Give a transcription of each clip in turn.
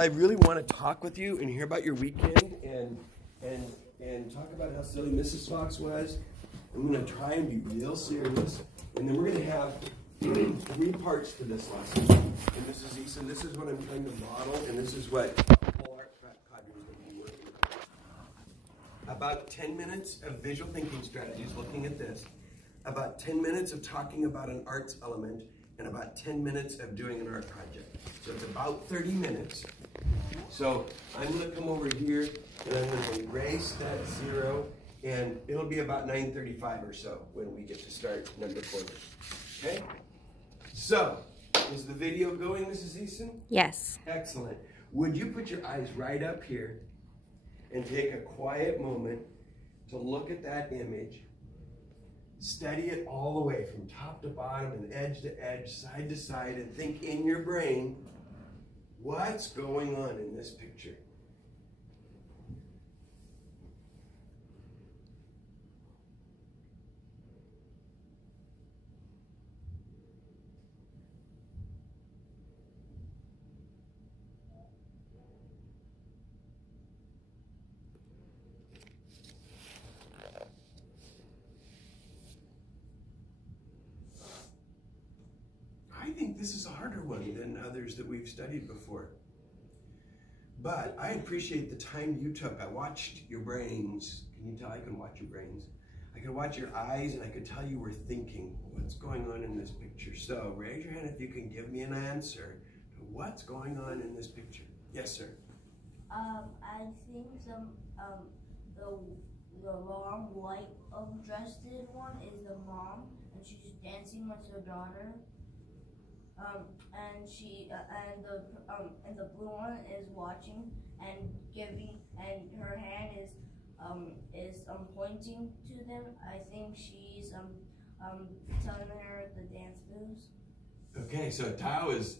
I really want to talk with you and hear about your weekend and talk about how silly Mrs. Fox was. I'm going to try and be real serious, and then we're going to have 3 parts to this lesson. And Mrs. Eason, this is what I'm trying to model, and this is what whole art cadre is going to be working on. About 10 minutes of visual thinking strategies, looking at this. About 10 minutes of talking about an arts element, and about 10 minutes of doing an art project. So it's about 30 minutes. So I'm going to come over here and I'm going to erase that 0, and it'll be about 9:35 or so when we get to start number 40. Okay? So, is the video going, Mrs. Eason? Yes. Excellent. Would you put your eyes right up here and take a quiet moment to look at that image? Study it all the way from top to bottom and edge to edge, side to side, and think in your brain, what's going on in this picture? I think this is a harder one than others that we've studied before. But I appreciate the time you took. I watched your brains. Can you tell I can watch your brains? I could watch your eyes and I could tell you were thinking, what's going on in this picture? So raise your hand if you can give me an answer to what's going on in this picture. Yes, sir. I think the long white dressed one is the mom, and she's dancing with her daughter. And the blue one is watching and giving, and her hand is pointing to them. I think she's telling her the dance moves. Okay, so Tao is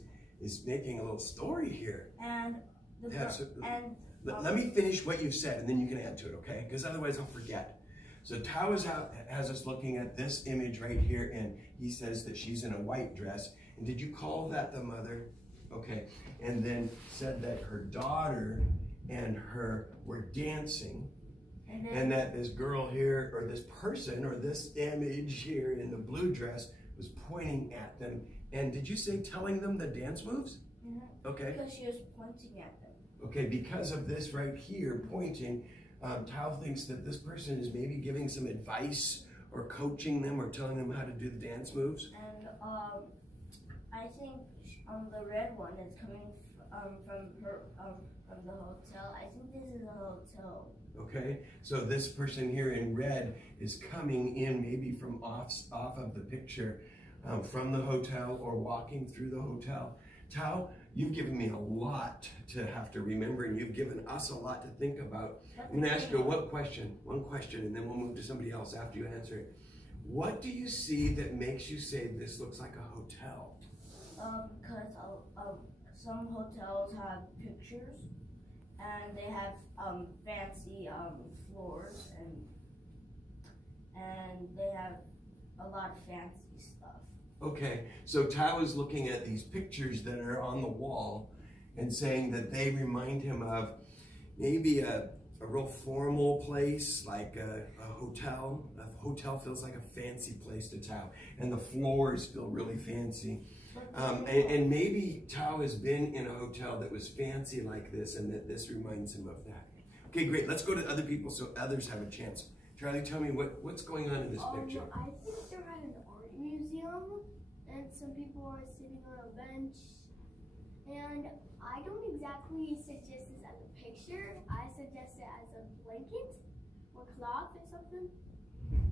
making a little story here. And let me finish what you've said, and then you can add to it, okay? Because otherwise I'll forget. So Tao has us looking at this image right here, and he says that she's in a white dress. And did you call that the mother? Okay. And then said that her daughter and her were dancing, and that this girl here, or this person, or this image here in the blue dress was pointing at them. And did you say telling them the dance moves? Mm-hmm. Okay. Because she was pointing at them. Okay, because of this right here, pointing, Tao thinks that this person is maybe giving some advice or coaching them or telling them how to do the dance moves. And I think the red one is coming from the hotel. I think this is a hotel. Okay, so this person here in red is coming in maybe from off of the picture, from the hotel or walking through the hotel. Tao, you've given me a lot to have to remember, and you've given us a lot to think about. I'm going to ask you one question, and then we'll move to somebody else after you answer it. What do you see that makes you say this looks like a hotel? Because some hotels have pictures, and they have fancy floors, and they have a lot of fancy stuff. Okay, so Tao is looking at these pictures that are on the wall and saying that they remind him of maybe a real formal place, like a hotel. A hotel feels like a fancy place to Tao, and the floors feel really fancy. And maybe Tao has been in a hotel that was fancy like this, and that this reminds him of that. Okay, great. Let's go to other people so others have a chance. Charlie, tell me what's going on in this picture. I think they're at an art museum, and some people are sitting on a bench. And I don't exactly suggest this as a picture. I suggest it as a blanket or cloth or something.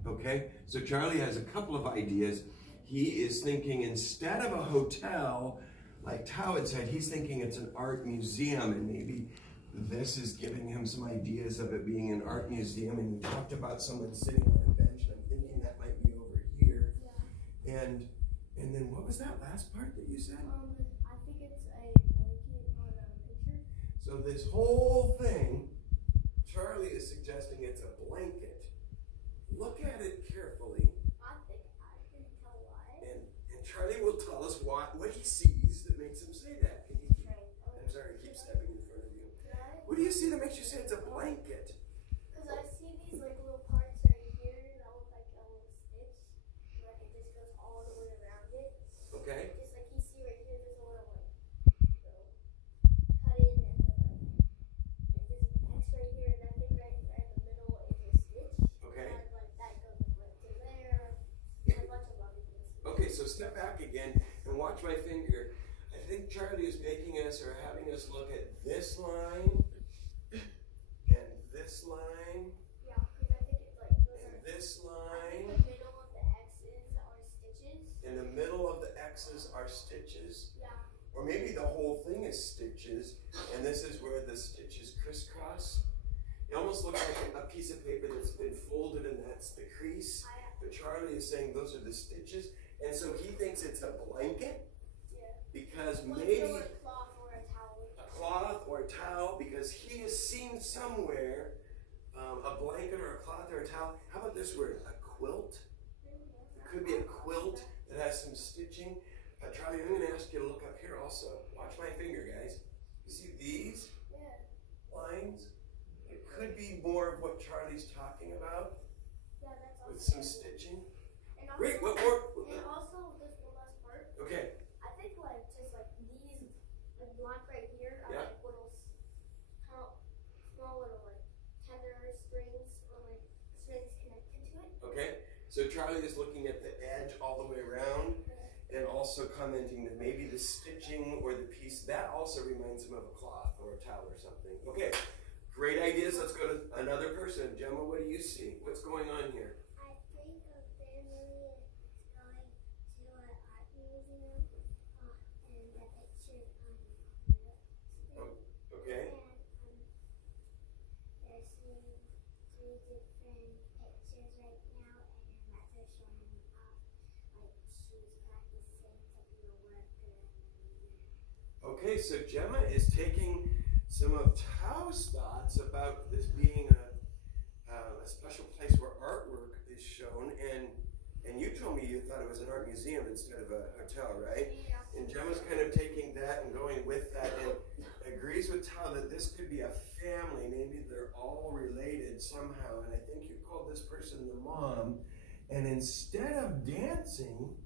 Okay, so Charlie has a couple of ideas. He is thinking instead of a hotel, like Tao had said, he's thinking it's an art museum, and maybe this is giving him some ideas of it being an art museum. And he talked about someone sitting on a bench, and I'm thinking that might be over here. Yeah. And then what was that last part that you said? I think it's a blanket on a picture. So this whole thing, Charlie is suggesting it's a blanket. Look at it carefully. I think I can tell why. And Charlie will tell us what he sees that makes him say that. Can you I'm sorry, I keep stepping in do you see that makes you say it's a blanket? Because I see these like little parts right here that look like a little stitch. Like it just goes all the way around it. Okay. Just like you see right here, there's a little like cut in and then like there's an X right here, and I think right in the middle is a stitch. Okay. And like that goes right to there. And a bunch of other things. Okay, so step back again and watch my finger. I think Charlie is making us or having us look at this line and this line. Yeah, because I think it's like those and are. this I line. think the middle of the X's are stitches. In the middle of the X's are stitches. Yeah. Or maybe the whole thing is stitches, and this is where the stitches crisscross. It almost looks like a piece of paper that's been folded, and that's the crease. But Charlie is saying those are the stitches, and so he thinks it's a blanket. Because maybe a cloth or a towel, because he has seen somewhere a blanket or a cloth or a towel. How about this word? A quilt? It could be a quilt that has some stitching. Charlie, I'm going to ask you to look up here also. Watch my finger, guys. You see these lines? It could be more of what Charlie's talking about. Yeah, that's also with some stitching. And also, Great, what more? And also, this one last part. Okay. I think like just like these, like black right here, are like little, small little like tether strings or like strings connected to it. Okay. So Charlie is looking at the edge all the way around, and also commenting that maybe the stitching or the piece that also reminds him of a cloth or a towel or something. Okay. Great ideas. Let's go to another person. Gemma, what do you see? What's going on here? I think a family is going to an art museum, and the pictures on the Okay. and they're seeing 3 different pictures right now, and that they're showing off like she's practicing to be a worker. Okay, so Gemma is taking some of Tao's thoughts about this being a special place where artwork is shown, and you told me you thought it was an art museum instead of a hotel, right? Yeah. And Gemma's kind of taking that and going with that and agrees with Tao that this could be a family. Maybe they're all related somehow, and I think you called this person the mom. And instead of dancing,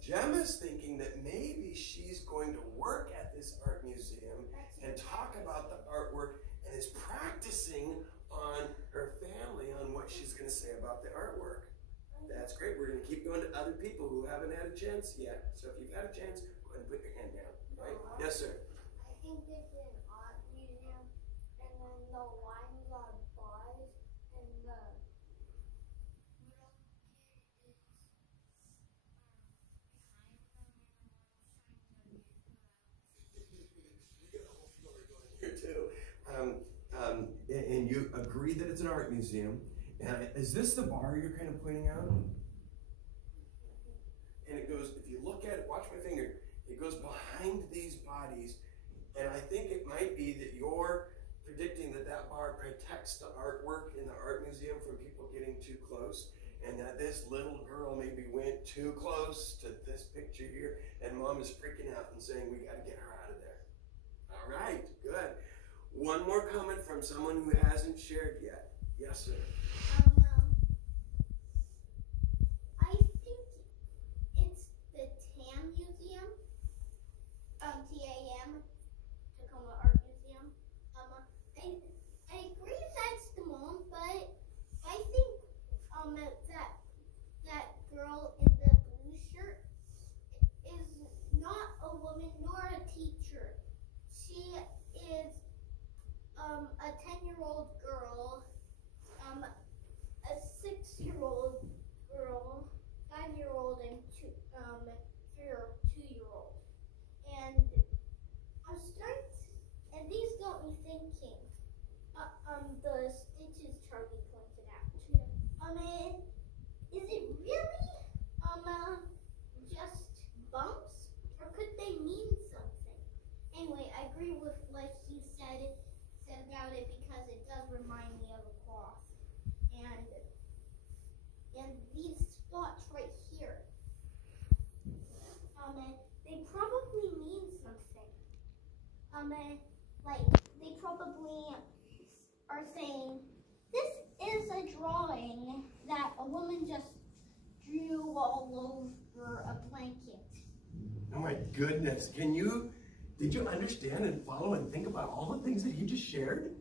Gemma's thinking that maybe she's going to work at this art museum and talk about the artwork and is practicing on her family on what she's going to say about the artwork. That's great. We're going to keep going to other people who haven't had a chance yet. So if you've had a chance, go ahead and put your hand down. Right? Yes, sir. I think it's an art museum, and then the lines are bars, and the little kid is You got a whole story going here too. And you agree that it's an art museum. And is this the bar you're kind of pointing out? And it goes, if you look at it, watch my finger, it goes behind these bodies. And I think it might be that you're predicting that that bar protects the artwork in the art museum from people getting too close. And that this little girl maybe went too close to this picture here. And mom is freaking out and saying, we got to get her out of there. All right, good. One more comment from someone who hasn't shared yet. Yes, sir. I think it's the TAM Museum, TAM, Tacoma Art Museum. I agree that's the mom, but I think that girl in the blue shirt is not a woman nor a teacher. She is a 10-year-old girl, a 6-year-old girl, 5-year-old, and 2-year-old. And I'm starting to, and these got me thinking. The stitches Charlie pointed out. Is it really just bumps, or could they mean something? Anyway, I agree with what he said about it because it does remind me of a cloth. And these spots right here, they probably mean something. Like they probably are saying, this is a drawing that a woman just drew all over a blanket. Oh my goodness. Did you understand and follow and think about all the things that he just shared?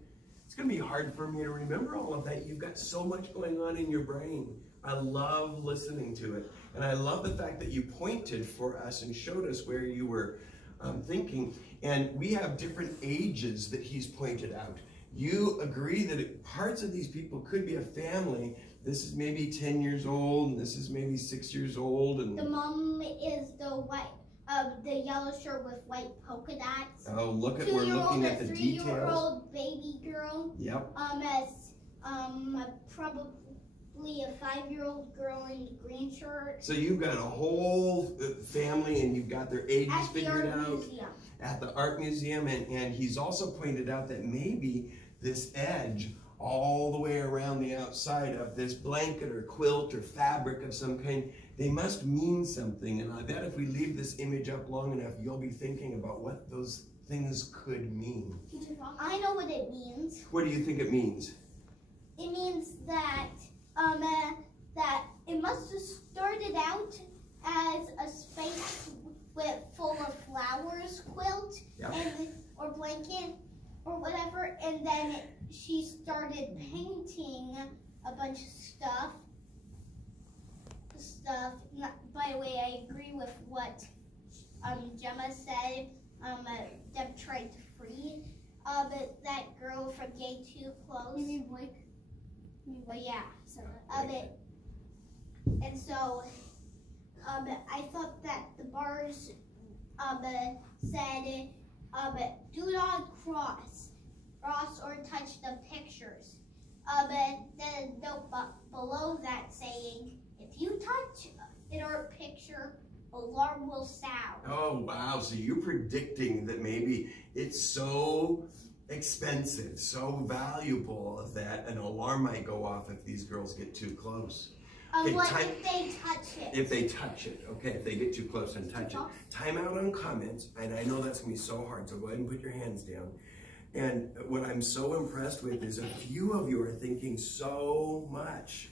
It's going to be hard for me to remember all of that. You've got so much going on in your brain. I love listening to it. And I love the fact that you pointed for us and showed us where you were thinking. And we have different ages that he's pointed out. You agree that parts of these people could be a family. This is maybe 10 years old, and this is maybe 6 years old. And the mom is the white, the yellow shirt with white polka dots. Oh, look at, we're looking at the details. 3-year-old baby girl. Yep. Probably a 5-year-old girl in the green shirt. So you've got a whole family, and you've got their ages figured out. Museum. At the art museum, and he's also pointed out that maybe this edge all the way around the outside of this blanket or quilt or fabric of some kind, they must mean something. And I bet if we leave this image up long enough, you'll be thinking about what those things could mean. I know what it means. What do you think it means? It means that that it must have started out as a space full of flowers quilt, yep. Or blanket or whatever, and then she started painting a bunch of stuff. By the way, I agree with what Gemma said. Deb tried to free but that girl from Gay Too Close. You mean Blake? But yeah. So And so I thought that the bars said do not cross or touch the pictures. Then a note below that saying, if you touch an art picture, alarm will sound. Oh wow, so you're predicting that maybe it's so expensive, so valuable that an alarm might go off if these girls get too close. Okay, What if they touch it? If they touch it, okay, if they get too close and touch it. Time out on comments, and I know that's gonna be so hard, so go ahead and put your hands down. And what I'm so impressed with is a few of you are thinking so much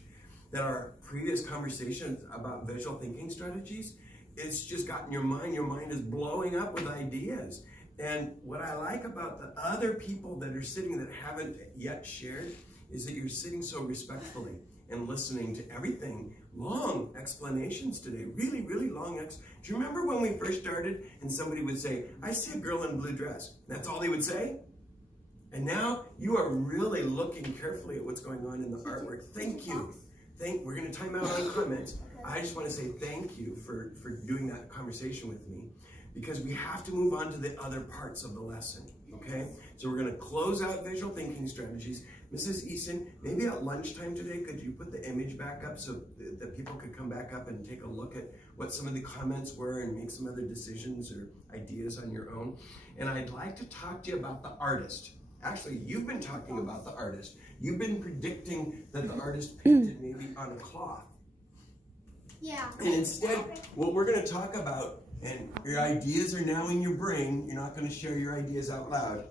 that our previous conversations about visual thinking strategies, it's just gotten your mind is blowing up with ideas. And what I like about the other people that are sitting that haven't yet shared is that you're sitting so respectfully and listening to everything. Long explanations today, really, really long. Do you remember when we first started and somebody would say, I see a girl in a blue dress? That's all they would say? And now you are really looking carefully at what's going on in the artwork. Thank you. We're going to time out on comments. I just want to say thank you for doing that conversation with me, because we have to move on to the other parts of the lesson, okay? So we're going to close out visual thinking strategies. Mrs. Easton, maybe at lunchtime today, could you put the image back up so that people could come back up and take a look at what some of the comments were and make some other decisions or ideas on your own? And I'd like to talk to you about the artist. Actually, you've been talking about the artist. You've been predicting that the artist painted maybe on a cloth. Yeah. And instead, what we're going to talk about, and your ideas are now in your brain, you're not going to share your ideas out loud,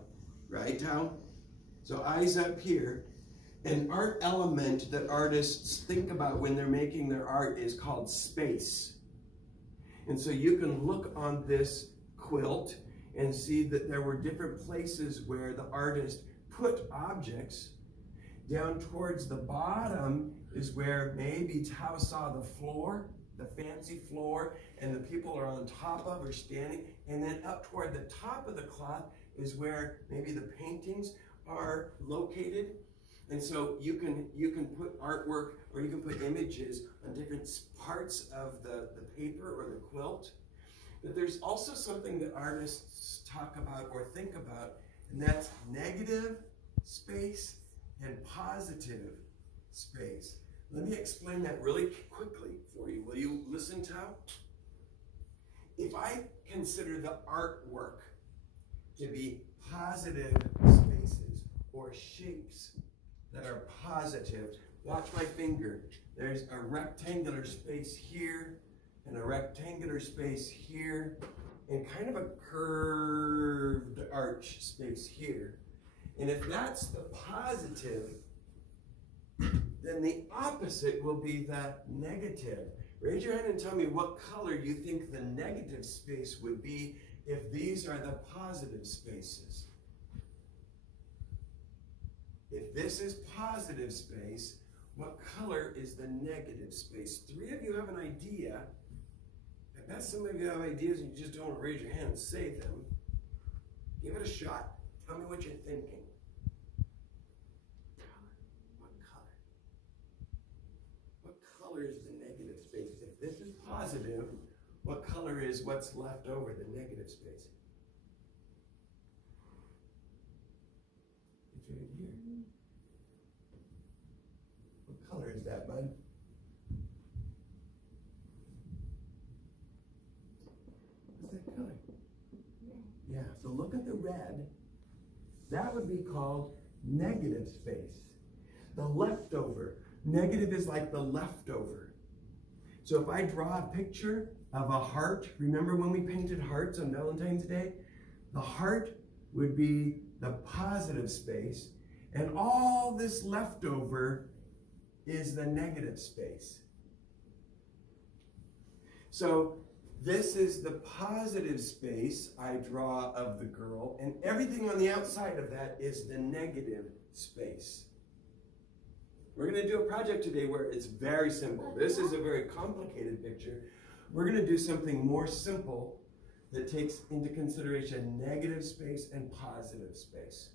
right, Tao? So eyes up here. An art element that artists think about when they're making their art is called space. And so you can look on this quilt and see that there were different places where the artist put objects. Down towards the bottom is where maybe Tao saw the floor, the fancy floor, and the people are on top of or standing. And then up toward the top of the cloth is where maybe the paintings are located. And so you can put artwork or you can put images on different parts of the paper or the quilt. But there's also something that artists talk about or think about, and that's negative space and positive space. Let me explain that really quickly for you. Will you listen, Tao? If I consider the artwork to be positive spaces or shapes that are positive, watch my finger. There's a rectangular space here and a rectangular space here and kind of a curved arch space here. And if that's the positive, then the opposite will be the negative. Raise your hand and tell me what color you think the negative space would be if these are the positive spaces. If this is positive space, what color is the negative space? 3 of you have an idea. I bet some of you have ideas and you just don't want to raise your hand and say them. Give it a shot. Tell me what you're thinking. What color? What color is the negative space? If this is positive, what color is what's left over, the negative space? It's right here. What color is that, bud? What's that color? Yeah, so look at the red. That would be called negative space. The leftover. Negative is like the leftover. So if I draw a picture of a heart, remember when we painted hearts on Valentine's Day? The heart would be the positive space, and all this leftover is the negative space. So this is the positive space I draw of the girl, and everything on the outside of that is the negative space. We're going to do a project today where it's very simple. This is a very complicated picture. We're going to do something more simple that takes into consideration negative space and positive space.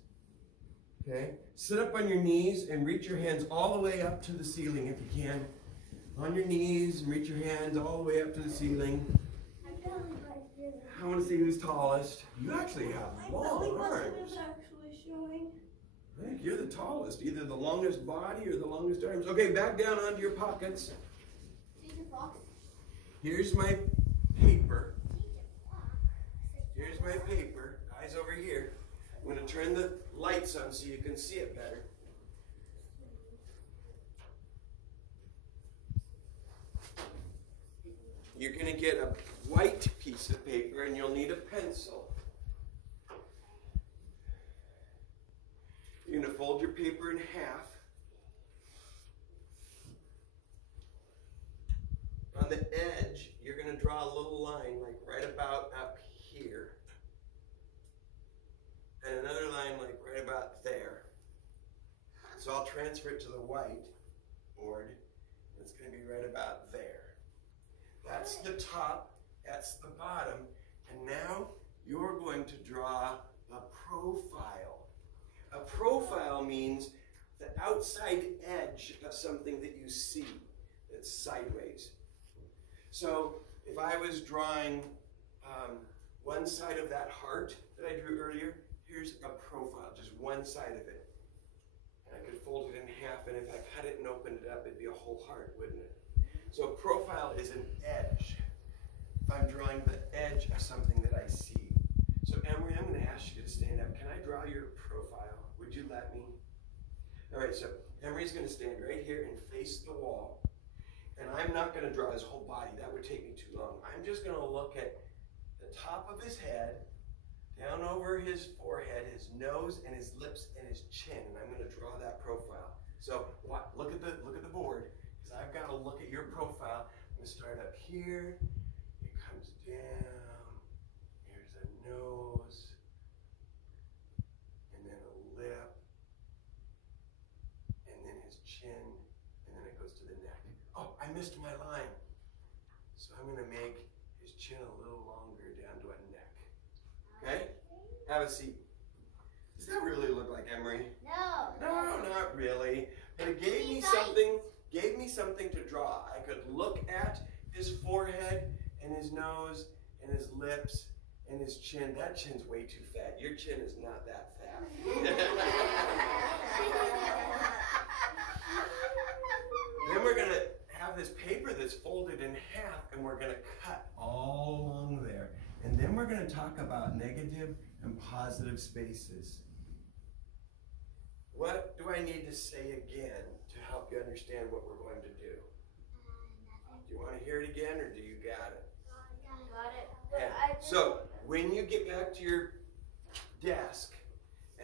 Okay? Sit up on your knees and reach your hands all the way up to the ceiling if you can. On your knees and reach your hands all the way up to the ceiling. I want to see who's tallest. You actually have long arms. I think you're the tallest, either the longest body or the longest arms. Okay, back down onto your pockets. Here's my paper. Here's my paper. Eyes over here. I'm going to turn the lights on so you can see it better. You're going to get a white piece of paper and you'll need a pencil. You're going to fold your paper in half. On the edge, you're going to draw a little line like right about up here. And another line like right about there. So I'll transfer it to the white board. It's going to be right about there. That's the top, that's the bottom. And now you're going to draw a profile. A profile means the outside edge of something that you see that's sideways. So if I was drawing one side of that heart that I drew earlier, here's a profile, just one side of it. And I could fold it in half, and if I cut it and opened it up, it'd be a whole heart, wouldn't it? So a profile is an edge. If I'm drawing the edge of something that I see. So Emery, I'm going to ask you to stand up. Can I draw your profile? Would you let me? All right, so Emery's going to stand right here and face the wall. And I'm not going to draw his whole body. That would take me too long. I'm just going to look at the top of his head, down over his forehead, his nose, and his lips, and his chin. And I'm going to draw that profile. So look at the board, because I've got to look at your profile. I'm going to start up here. It comes down. Here's a nose. And then a lip. And then his chin. And then it goes to the neck. Oh, I missed my line. So I'm going to make his chin a little longer down to a neck. Okay? Have a seat. Does that really look like Emery? No. No, not really. But it gave me something to draw. I could look at his forehead and his nose and his lips and his chin. That chin's way too fat. Your chin is not that fat. Then we're going to have this paper that's folded in half, and we're going to cut all along there. And then we're going to talk about negative and positive spaces. What do I need to say again to help you understand what we're going to do? Do you want to hear it again, or do you got it? Got it. Yeah. So when you get back to your desk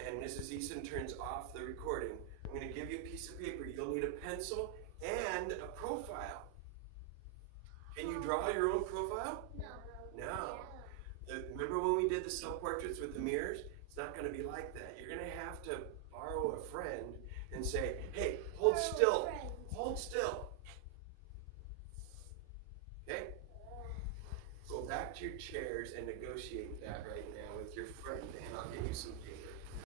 and Mrs. Eason turns off the recording, I'm going to give you a piece of paper. You'll need a pencil and a profile. Can you draw your own profile? No. No. Remember when we did the self-portraits with the mirrors? It's not going to be like that. You're going to have to borrow a friend and say, hey, hold still. Hold still. Okay? Go back to your chairs and negotiate that right now with your friend, and I'll give you some paper.